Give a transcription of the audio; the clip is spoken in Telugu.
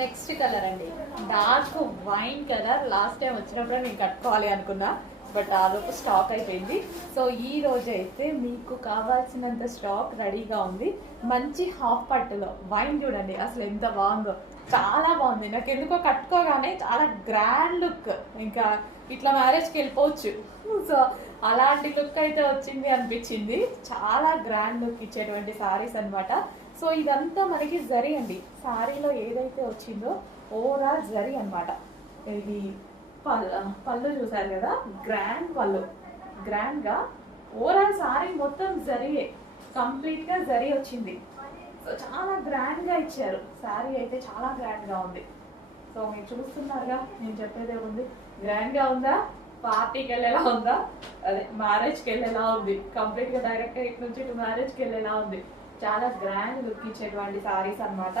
నెక్స్ట్ కలర్ అండి, dark wine colour. Last time వచ్చినప్పుడు నేను కట్టుకోవాలి అనుకున్నా, బట్ ఆలోపు స్టాక్ అయిపోయింది. సో ఈ రోజు అయితే మీకు కావాల్సినంత స్టాక్ రెడీగా ఉంది. మంచి హాఫ్ పట్టులో వైన్ చూడండి అసలు ఎంత బాగుందో, చాలా బాగుంది. నాకు ఎందుకో కట్టుకోగానే చాలా గ్రాండ్ లుక్, ఇంకా ఇట్లా మ్యారేజ్కి వెళ్ళిపోవచ్చు. సో అలాంటి లుక్ అయితే వచ్చింది అనిపించింది. చాలా గ్రాండ్ లుక్ ఇచ్చేటువంటి సారీస్ అనమాట. సో ఇదంతా మనకి జరీ అండి, సారీలో ఏదైతే వచ్చిందో ఓవరాల్ జరీ అనమాట. ఇది పళ్ళు చూసారు కదా, గ్రాండ్ పళ్ళు, గ్రాండ్గా ఓవరాల్ సారీ మొత్తం జరీయే, కంప్లీట్గా జరీ వచ్చింది. సో చాలా గ్రాండ్గా ఇచ్చారు, సారీ అయితే చాలా గ్రాండ్గా ఉంది. సో మీరు చూస్తున్నారుగా, నేను చెప్పేదే ఉంది, గ్రాండ్గా ఉందా, పార్టీకి వెళ్ళేలా ఉందా, అదే మ్యారేజ్కి వెళ్ళేలా ఉంది, కంప్లీట్గా డైరెక్ట్గా ఇటు నుంచి ఇటు మ్యారేజ్కి వెళ్ళేలా ఉంది. చాలా గ్రాండ్ లుక్ ఇచ్చేటువంటి సారీస్ అనమాట.